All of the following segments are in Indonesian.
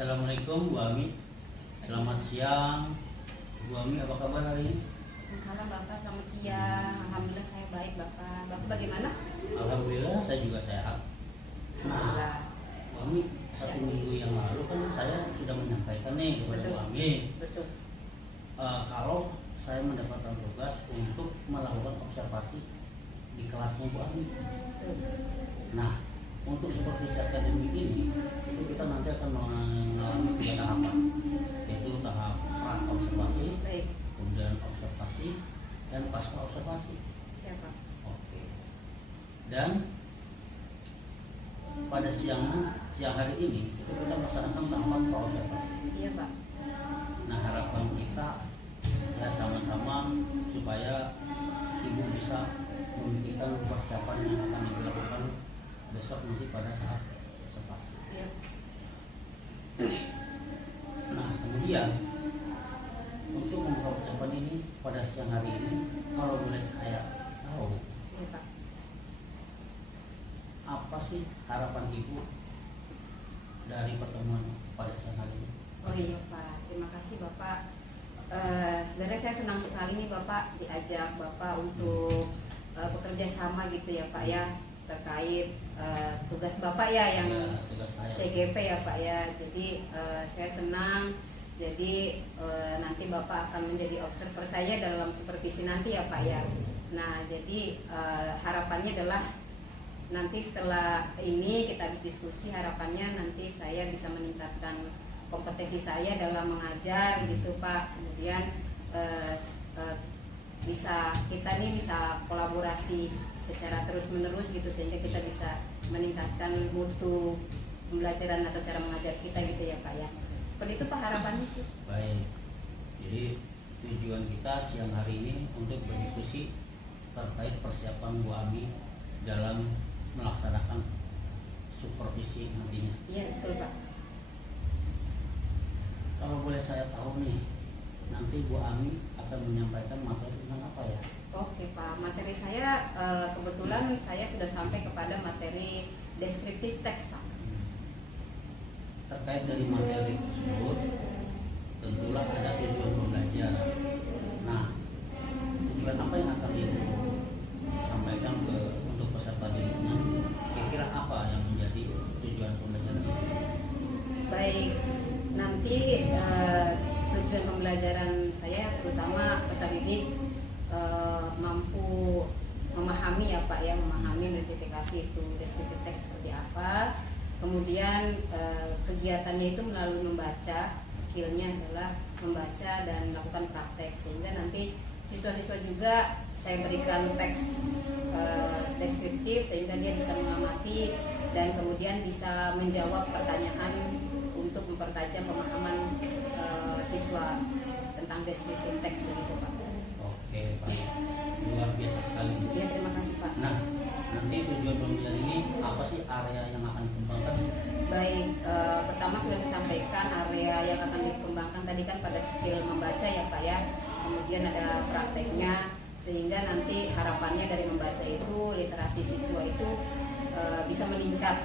Assalamualaikum Bu Ami. Selamat siang Bu Ami, apa kabar hari ini? Waalaikumsalam Bapak, selamat siang. Alhamdulillah saya baik Bapak. Bapak bagaimana? Alhamdulillah saya juga sehat. Alhamdulillah. Bu Ami, satu minggu yang lalu kan saya sudah menyampaikan nih kepada Betul. Bu Ami, Betul. kalau saya mendapatkan tugas untuk melakukan observasi di kelasnya Bu Ami. Betul. Nah, untuk supervisi akademik ini itu kita nanti akan mengalami 3 tahapan, yaitu tahap pra observasi, Baik. kemudian observasi, dan pasca observasi. Siapa? Oke. Dan pada siang hari ini itu kita melaksanakan tahapan pra observasi. Iya Pak. Nah, harapan kita ya sama-sama supaya ibu bisa memikirkan persiapan yang akan dilakukan besok nanti pada saat observasi. Iya. Nah, kemudian untuk membuka persiapan ini pada siang hari ini, kalau boleh saya tahu, Iya Pak. apa sih harapan ibu dari pertemuan pada siang hari ini? Oh iya Pak, terima kasih Bapak. Sebenarnya saya senang sekali nih Bapak diajak Bapak untuk bekerja sama gitu ya Pak ya, terkait tugas Bapak ya yang Ya, tugas saya. CGP ya Pak ya. Jadi saya senang. Jadi nanti Bapak akan menjadi observer saya dalam supervisi nanti ya Pak ya. Nah jadi harapannya adalah nanti setelah ini kita habis diskusi, harapannya nanti saya bisa meningkatkan kompetensi saya dalam mengajar gitu Pak. Kemudian bisa kita nih bisa kolaborasi secara terus menerus gitu sehingga kita bisa meningkatkan mutu pembelajaran atau cara mengajar kita gitu ya Pak ya. Seperti itu Pak harapannya sih. Baik. Jadi tujuan kita siang hari ini untuk berdiskusi terkait persiapan Bu Ami dalam melaksanakan supervisi nantinya. Iya betul Pak. Kalau boleh saya tahu nih, nanti Bu Ami akan menyampaikan materi tentang apa ya? Oke Pak, materi saya kebetulan saya sudah sampai kepada materi deskriptif teks Pak. Terkait dari materi tersebut, tentulah ada tujuan pembelajaran. Nah, tujuan apa yang akan Ibu sampaikan untuk peserta didiknya? Kira-kira apa yang menjadi tujuan pembelajaran itu? Baik, nanti tujuan pembelajaran saya terutama peserta didik mampu memahami ya Pak ya, memahami identifikasi itu deskriptif teks seperti apa. Kemudian kegiatannya itu melalui membaca, skillnya adalah membaca dan melakukan praktek sehingga nanti siswa-siswa juga saya berikan teks deskriptif sehingga dia bisa mengamati dan kemudian bisa menjawab pertanyaan untuk mempertajam pemahaman siswa tentang deskriptif teks begitu Pak. Oke, baik. Luar biasa sekali. Ya terima kasih Pak. Nah, nanti tujuan pembelajaran ini apa sih area yang akan dikembangkan? Baik, pertama sudah disampaikan area yang akan dikembangkan tadi kan pada skill membaca ya Pak ya. Kemudian ada prakteknya sehingga nanti harapannya dari membaca itu literasi siswa itu bisa meningkat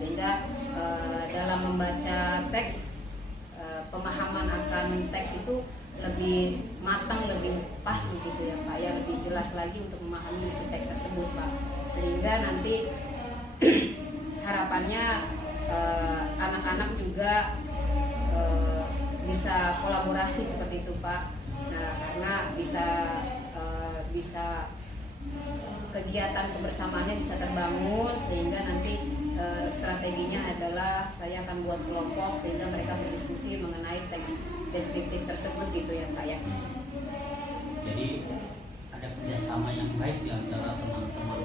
sehingga dalam membaca teks pemahaman akan teks itu lebih matang, lebih pas begitu ya Pak ya, lebih jelas lagi untuk memahami isi teks tersebut Pak. Sehingga nanti harapannya anak-anak juga bisa kolaborasi seperti itu Pak. Nah, karena bisa kegiatan kebersamaannya bisa terbangun sehingga nanti strateginya adalah saya akan buat kelompok sehingga mereka berdiskusi mengenai teks deskriptif tersebut gitu ya Pak ya. Jadi ada kerjasama yang baik di antara teman-teman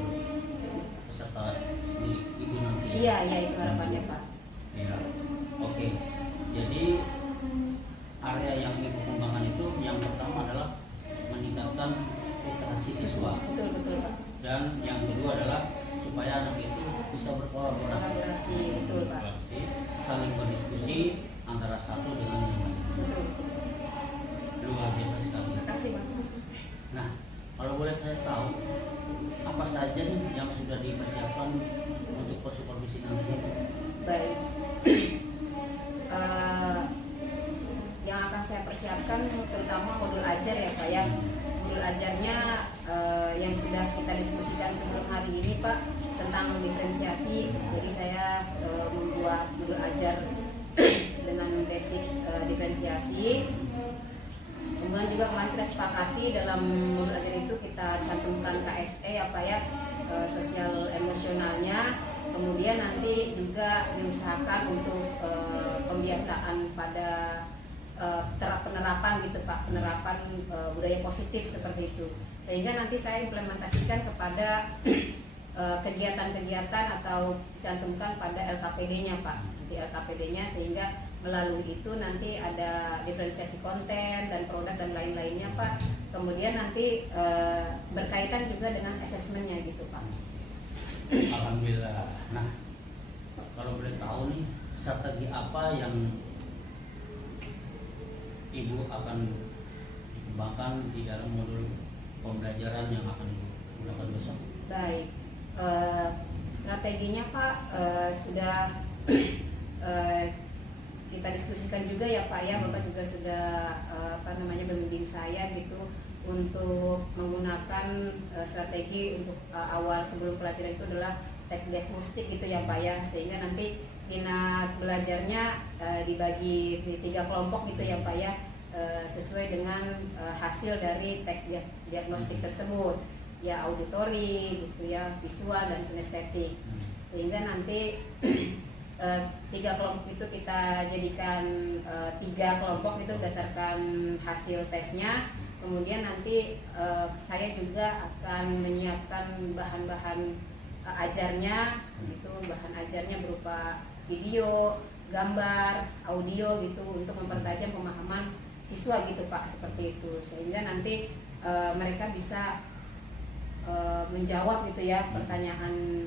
peserta sendiri Ibu nanti ya? Iya itu harapannya Pak. Ya, oke. Jadi area yang Ibu kembangkan itu yang pertama adalah meningkatkan literasi siswa. Betul Pak. Dan yang kedua adalah supaya anak itu bisa berkolaborasi. Kolaborasi, betul Pak. Saling berdiskusi antara satu dengan yang lain. Betul. Luar biasa sekali. Terima kasih Pak. Nah, kalau boleh saya tahu apa saja nih yang sudah dipersiapkan untuk supervisi nanti? Baik. saya persiapkan terutama modul ajar ya Pak ya. Modul ajarnya yang sudah kita diskusikan sebelum hari ini Pak tentang diferensiasi. Jadi saya membuat modul ajar dengan basic diferensiasi. Kemudian juga kemarin kita sepakati dalam modul ajar itu kita cantumkan KSE ya Pak ya, sosial emosionalnya. Kemudian nanti juga diusahakan untuk pembiasaan pada penerapan gitu Pak, penerapan budaya positif seperti itu. Sehingga nanti saya implementasikan kepada kegiatan-kegiatan atau dicantumkan pada LKPD-nya Pak, di LKPD-nya, sehingga melalui itu nanti ada diferensiasi konten dan produk dan lain-lainnya Pak. Kemudian nanti berkaitan juga dengan asesmennya gitu Pak. Alhamdulillah. Nah, kalau boleh tahu nih, strategi apa yang Ibu akan dikembangkan di dalam modul pembelajaran yang akan Ibu gunakan besok? Baik, strateginya Pak sudah kita diskusikan juga ya Pak ya. Bapak juga sudah membimbing saya gitu untuk menggunakan strategi untuk awal sebelum pelajaran itu adalah tek diagnostik gitu ya Pak ya, sehingga nanti minat belajarnya dibagi di 3 kelompok gitu ya Pak ya, sesuai dengan hasil dari tek diagnostik tersebut ya, auditori gitu ya, visual dan kinestetik, sehingga nanti 3 kelompok itu kita jadikan 3 kelompok itu berdasarkan hasil tesnya. Kemudian nanti saya juga akan menyiapkan bahan-bahan ajarnya gitu, bahan ajarnya berupa video, gambar, audio gitu untuk mempertajam pemahaman siswa gitu Pak, seperti itu, sehingga nanti mereka bisa menjawab gitu ya pertanyaan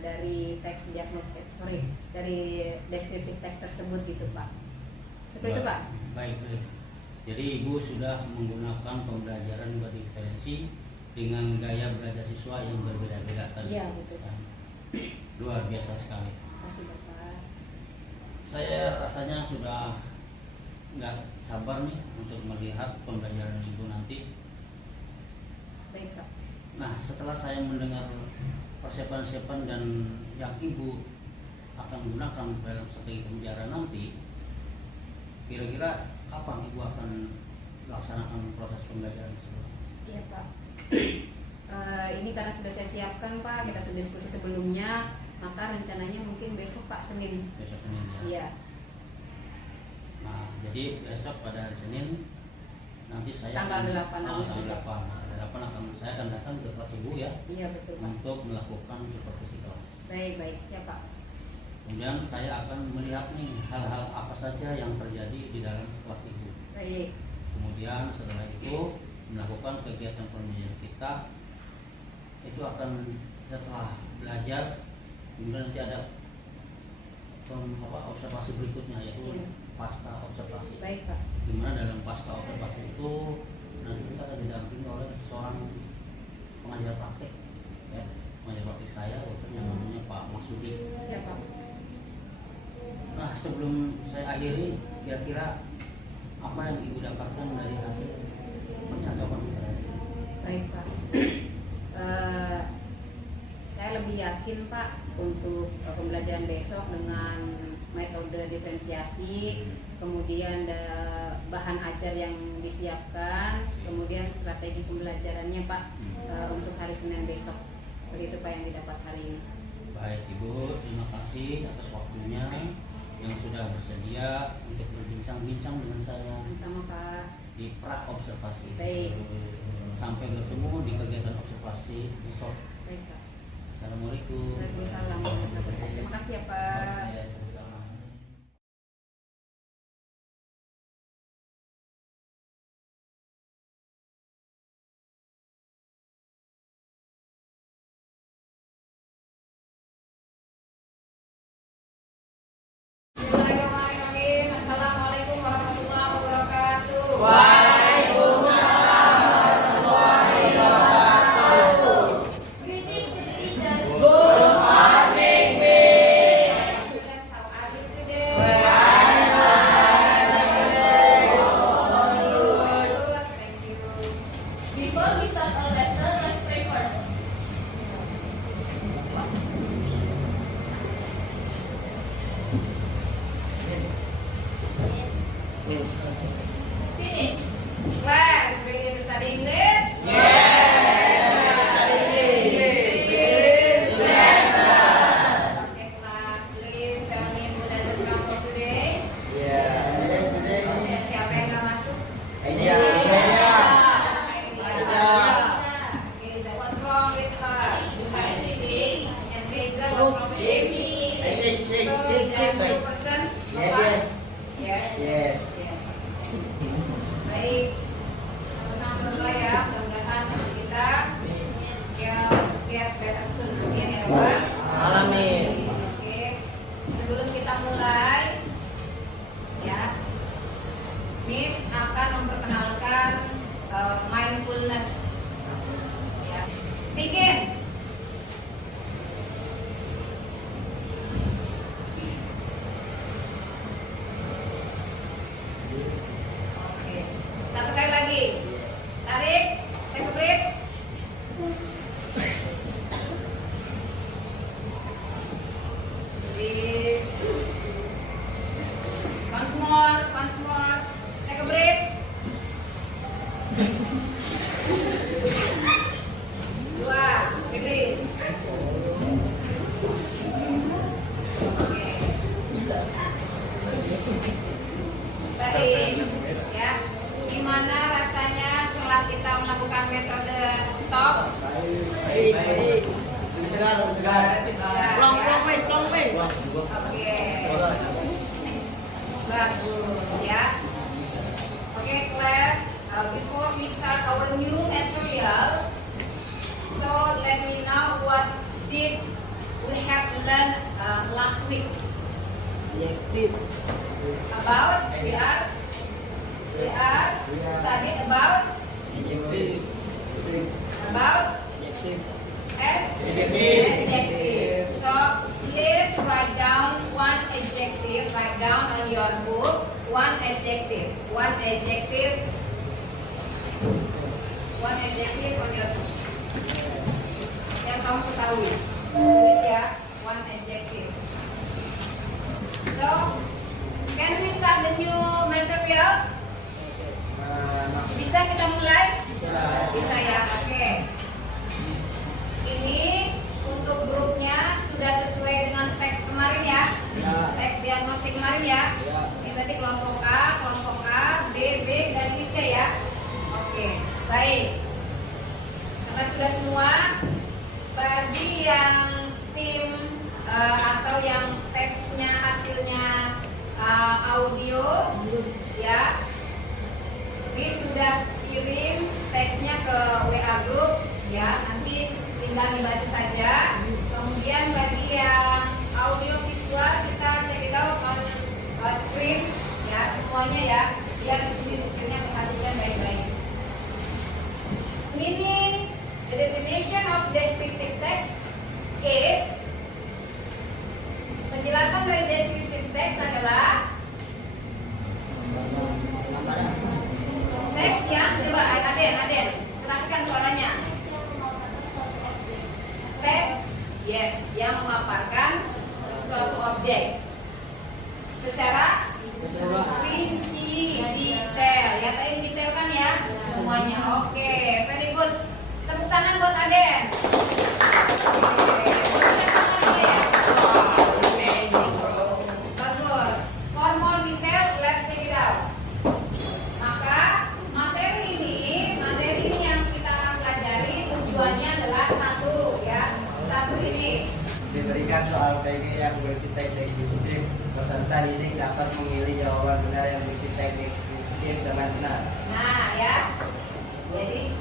dari teks dari deskriptif teks tersebut gitu Pak. Seperti itu Pak. Baik. Jadi Ibu sudah menggunakan pembelajaran berdiferensi dengan gaya belajar siswa yang berbeda-beda tadi. Iya, betul Pak. Luar biasa sekali. Terima kasih Bapak. Saya rasanya sudah nggak sabar nih untuk melihat pembelajaran Ibu nanti. Baik Pak. Nah, setelah saya mendengar persiapan-persiapan dan yang Ibu akan gunakan dalam strategi pembelajaran nanti, kira-kira kapan Ibu akan laksanakan proses pembelajaran tersebut? Iya Pak. Ini karena sudah saya siapkan Pak, kita sudah diskusi sebelumnya, maka rencananya mungkin besok Pak, Senin. Besok Senin ya? Iya. Nah, jadi besok pada hari Senin nanti saya Tanggal 8 Agustus. Saya akan datang ke kelas Ibu ya. Iya betul Pak. Untuk melakukan supervisi kelas. Baik, siap Pak. Kemudian saya akan melihat nih hal-hal apa saja yang terjadi di dalam kelas Ibu. Baik. Kemudian setelah itu melakukan kegiatan pembelajaran kita, itu akan setelah belajar, kemudian nanti ada observasi berikutnya, yaitu pasca observasi. Baik Pak. Dimana dalam pasca observasi itu nanti kita akan didampingi oleh seorang pengajar praktik ya, pengajar praktik saya waktu yang namanya Pak Maksudi. Siapa? Nah, sebelum saya akhiri, kira-kira apa yang Ibu dapatkan dari hasil percakapan kita? Baik Pak. Saya lebih yakin Pak untuk pembelajaran besok dengan metode diferensiasi, kemudian bahan ajar yang disiapkan, kemudian strategi pembelajarannya Pak untuk hari Senin besok. Seperti itu Pak yang didapat hari ini. Baik Ibu, terima kasih atas waktunya yang sudah bersedia untuk berbincang-bincang dengan saya. Sama-sama Pak. Di pra observasi. Baik. Sampai bertemu di kegiatan observasi besok. Baik Pak. Assalamualaikum. Waalaikumsalam. Terima kasih ya Pak. Bismillahirrahmanirrahim. Assalamualaikum warahmatullahi wabarakatuh. Begins. Oke. Satu kali lagi. Tarik. Take a breath. Release. Once more. Once more. Take a breath. Dua. Release. Oke. Baik. Ya. Gimana rasanya setelah kita melakukan metode stop? Baik. Lebih segar, ya. Oke. Bagus ya. Oke, class. Before we start our new material, so let me know what did we have learned last week about we are studying about adjective. So please write down one adjective. Write down on your book one adjective. One adjective on your book. Yang kamu ketahui. Tulis ya, one adjective. So, can we start the new material? Bisa kita mulai? Bisa ya, oke. Ini untuk grupnya sudah sesuai dengan teks kemarin ya? Teks diagnostik kemarin ya? Ini tadi kelompok A, B, dan C ya? Oke, baik. Karena sudah semua, bagi yang tim atau yang teksnya hasilnya audio ya, ini sudah kirim teksnya ke WA group ya, nanti tinggal dibaca saja. Kemudian bagi yang audio visual kita check it out on screen ya, semuanya ya, biar di sini screennya perhatikan baik-baik. Meaning, the definition of descriptive text is, penjelasan dari descriptive text adalah teks yang, coba Aden, keraskan suaranya. Teks, yes, yang memaparkan suatu objek secara rinci, detail. Ya tadi detailkan ya semuanya. Oke, very good. Tepuk tangan buat Aden. Bagus. For more detail, let's check it out. Maka materi ini yang kita akan pelajari tujuannya adalah satu ya, satu ini. Diberikan soal PG yang berisi teks deskriptif, peserta didik dapat memilih jawaban benar yang berisi teks deskriptif dengan benar. Nah ya, jadi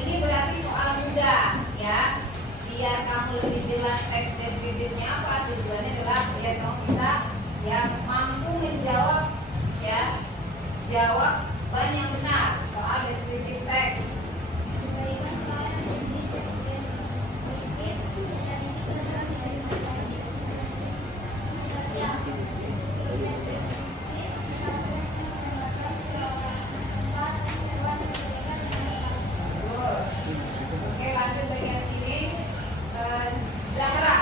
ini berarti soal mudah ya. Biar kamu lebih jelas teks deskriptifnya apa, tujuannya adalah biar kamu bisa ya mampu menjawab ya, jawaban yang benar soal deskriptif teks. Oke, lanjut bagian sini. Zahra.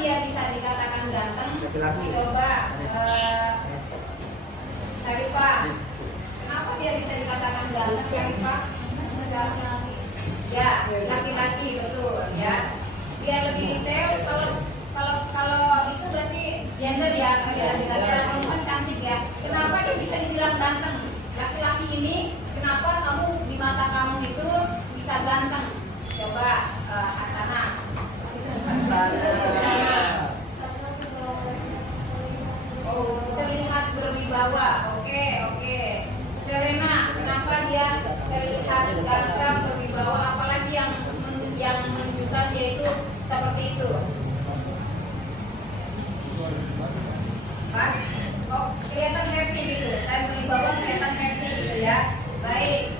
dia bisa dikatakan ganteng? Laki-laki. Coba Syarifah. Kenapa dia bisa dikatakan ganteng, Syarifah? Ya, laki-laki, betul ya. Biar lebih detail, kalau itu berarti gender ya, laki-laki. Perempuan cantik ya. Kenapa dia bisa dibilang ganteng? Laki-laki ini, kenapa kamu di mata kamu itu bisa ganteng? Coba Hasanah. Oh, terlihat berwibawa. Oke. Selena, kenapa dia terlihat ganteng, berwibawa? Apalagi yang menunjukkan dia itu seperti itu? Pak? Oh, kelihatan happy gitu. Dan berwibawa kelihatan happy gitu ya. Baik.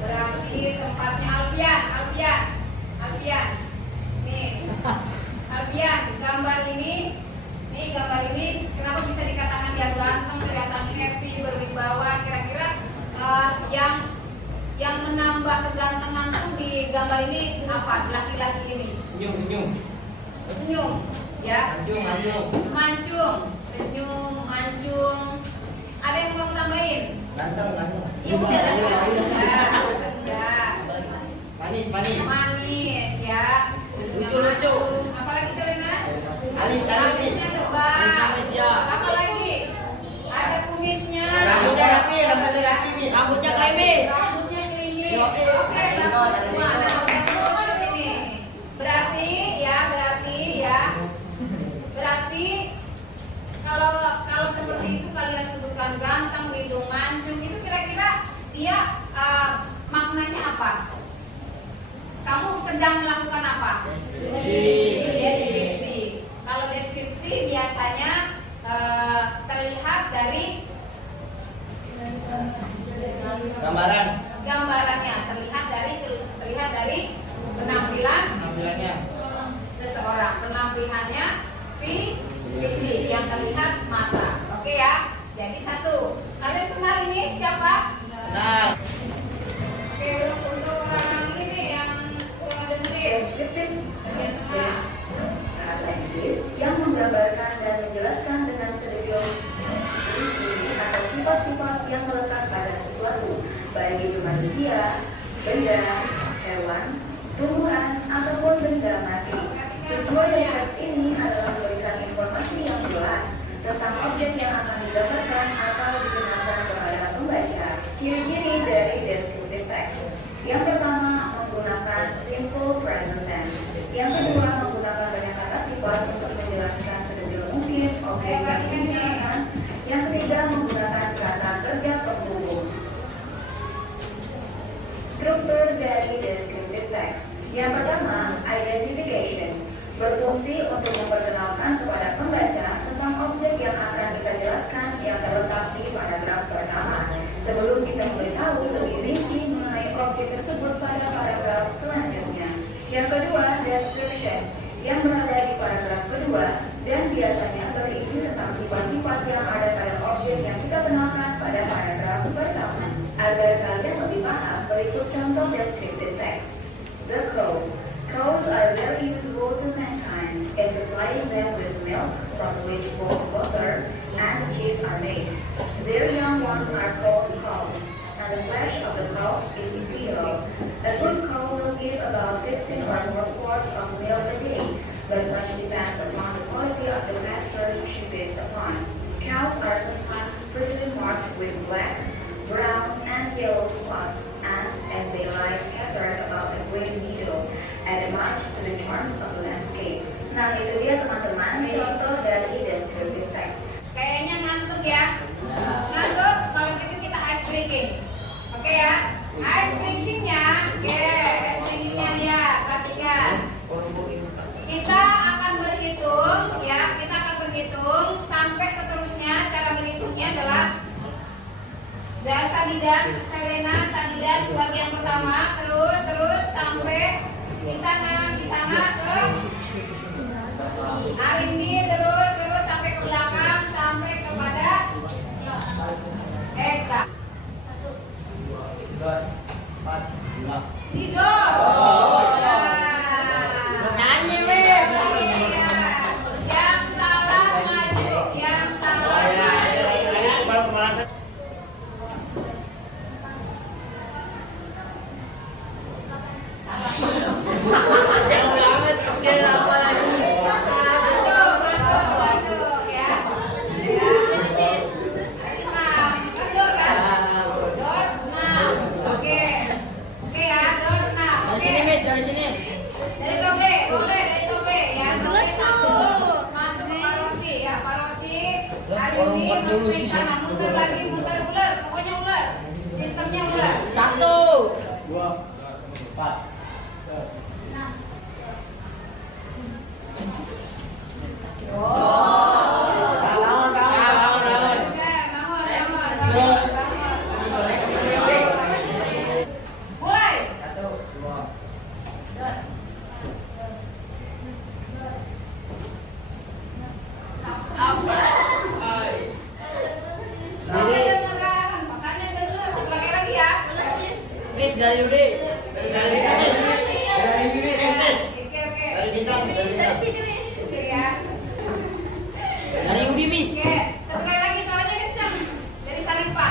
Berarti tempatnya Alfian. Nih, Alfian, gambar ini, kenapa bisa dikatakan dia ganteng, kelihatan happy, berwibawa? Kira-kira yang menambah kegantengan tuh di gambar ini apa? Laki-laki ini? Senyum, ya? Mancung, senyum, mancung. Ada yang mau tambahin? Ganteng. Iya, udah ya. Manis ya. Lucu. Apalagi Selena? Alisnya tebal. Apalagi? Ada kumisnya. Rambutnya rapi, rambutnya klimis. Rambutnya klimis. Oke, bagus semua. Nah, bagus ini. Berarti kalau seperti itu kalian sebutkan ganteng, hidung mancung, itu kira-kira dia maknanya apa? Kamu sedang melakukan apa? Deskripsi. Kalau deskripsi biasanya terlihat dari gambarannya, terlihat dari penampilannya seseorang, penampilannya fisik yang terlihat mata. Oke ya. Jadi satu. Kalian kenal ini siapa? Nah, Oke, untuk orang ini yang dengerin bagian tengah. Bahasa Inggris yang menggambarkan dan menjelaskan dengan sedetail ciri atau sifat-sifat yang melekat pada sesuatu, baik itu manusia, benda, hewan, tumbuhan, ataupun benda mati. Tujuan dari teks ini adalah memberikan informasi yang jelas tentang objek yang akan didapatkan atau digunakan kepada pembaca. Ciri-ciri dari descriptive text. Yang pertama, menggunakan simple present tense. Yang kedua, menggunakan banyak kata sifat untuk menjelaskan sedetail mungkin objek yang digunakan. Yang ketiga, menggunakan kata kerja penghubung. Struktur dari descriptive text. Yang pertama, identification. Berfungsi untuk memperkenalkan kepada pembaca tentang objek yang akan kita jelaskan yang terletak di paragraf pertama. Sebelum kita memberitahu lebih rinci mengenai objek tersebut pada paragraf selanjutnya. Yang kedua, description, yang berada di paragraf kedua dan biasanya berisi tentang sifat-sifat yang ada pada objek yang kita kenalkan pada paragraf pertama. Agar kalian lebih paham, berikut contoh descriptive text. The cow. Cows are very useful to mankind in supplying them with milk from which both butter and cheese are made. Their young ones are called calves, and the flesh of the calves is pure. A good cow will give about 15 or more quarts of milk a day, but much depends upon the quality of the pasture she feeds upon. Cows are sometimes prettily marked with black, brown, and yellow spots, and as they lie scattered about the green meadow, add much to the charms of the landscape. Nah, itu dia teman-teman contoh dari descriptive text. Kayaknya ngantuk ya. Ngantuk, kalau gitu kita ice drinking. Oke ya. Ice drinkingnya, ice drinkingnya lihat, perhatikan. Kita akan berhitung sampai seterusnya. Cara berhitungnya adalah dari Sadidan, Selena, Sadidan bagian pertama, terus sampai di sana ke Arindi, terus sampai ke belakang sampai kepada Eka. Tidur. Nah, masuk ke kanan, muter lagi, muter ular, pokoknya ular. Sistemnya ular. 1, 2, 4. Mulai. 1, 2. Makanya dulu pakai lagi ya. Miss dari Yudi. Oke. Dari sini, Miss. Oke ya. Dari Yudi, Miss. Oke, satu kali lagi suaranya kencang. Dari Saripa.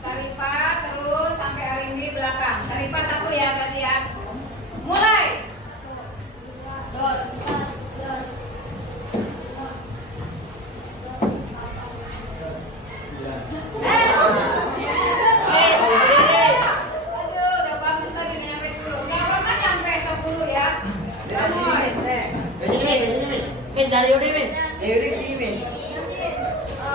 Saripa terus sampai Arimbi belakang. Saripa 1 ya berarti ya. Mulai. Aduh, udah bagus tadi nih nyampe 10. Nggak pernah nyampe 10 ya. Kamu. Miss dari Yudi, Miss. Yudi sini, Miss.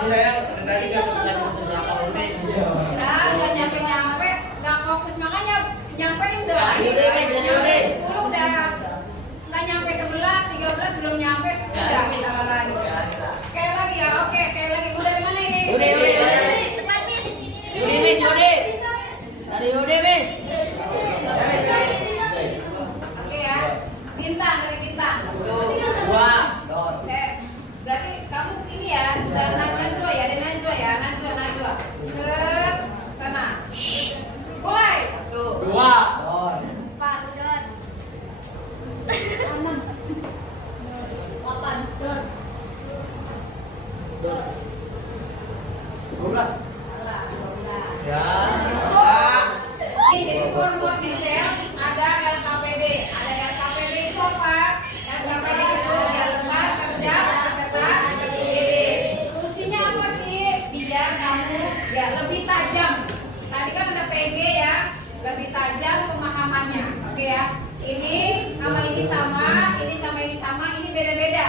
Saya tadi kan lagi ke belakang, Miss. Nah, nggak nyampe, nggak fokus makanya nyampein udah. Yudi, Miss, dari Yudi. 10 udah nggak nyampe 11, 13 belum nyampe, udah salah lagi. Sekali lagi ya, oke sekali lagi. Mau dari mana ini? Yudi. Tepat, Miss. Yudi, Miss, Yudi. Dari Yudi, Miss. Oke ya, Bintang dari Bintang. 2. Oke, berarti kamu ini ya, Najwa ya, ada Najwa ya, Najwa. Sana. Mulai. 2. Empat, Dor. 8, Dor. 12. Salah, 12. Ya. Ini jadi for more details ada LKPD. Ada LKPD itu apa? LKPD itu Lembar Kerja Peserta Didik. Fungsinya apa sih? Biar kamu ya lebih tajam. Tadi kan ada PG ya, lebih tajam pemahamannya. Oke ya. Ini sama ini sama, ini beda-beda.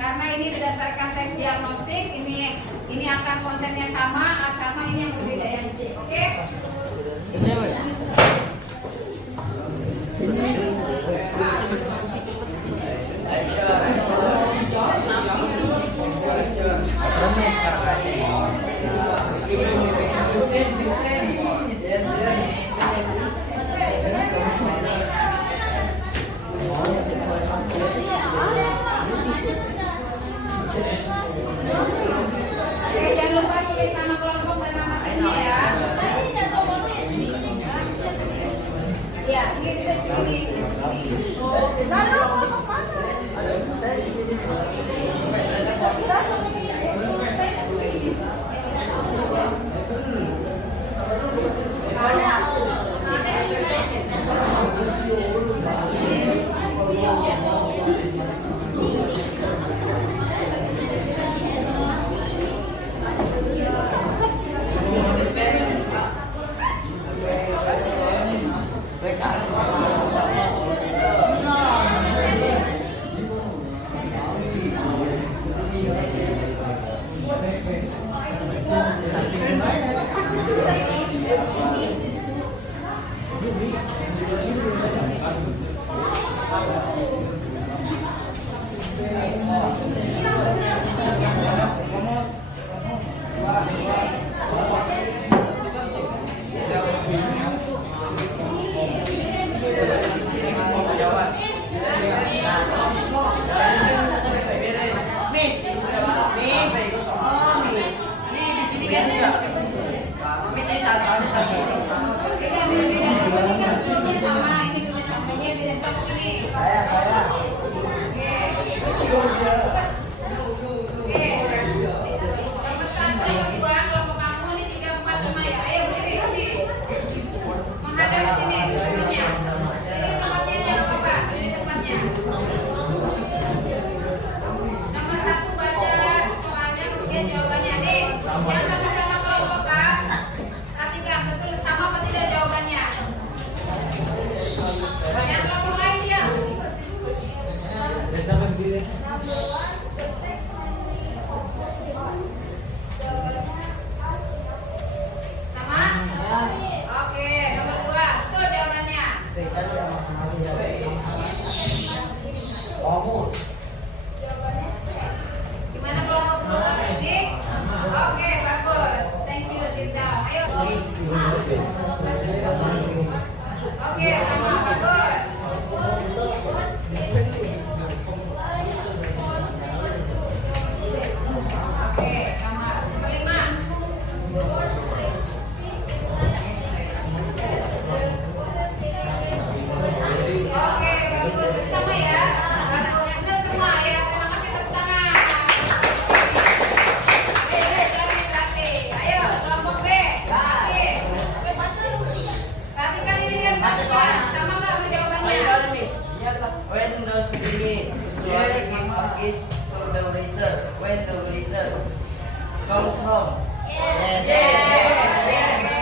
Karena ini berdasarkan tes diagnostik, ini akan kontennya sama ini yang berbeda yang C. Oke? Oke, jangan lupa tulis nama kelompok dan nama timnya ya. Ya, ini di sini. Oke, sana kelompok mana? Kamu. Gimana kelompok program adik? Oke, bagus. Thank you, sit down. Ayo. Oke, sama bagus. Oke, sama. Nomor 5. Oke, bagus. Sama ya. Bagus. Udah semua ya. Terima kasih tepuk tangan. Berarti. Ayo, kelompok B. Berarti. Perhatikan ini kan. Sama nggak sama jawabannya? When does the usually is to the reader? When the reader comes home. Yes. Yes. Oke,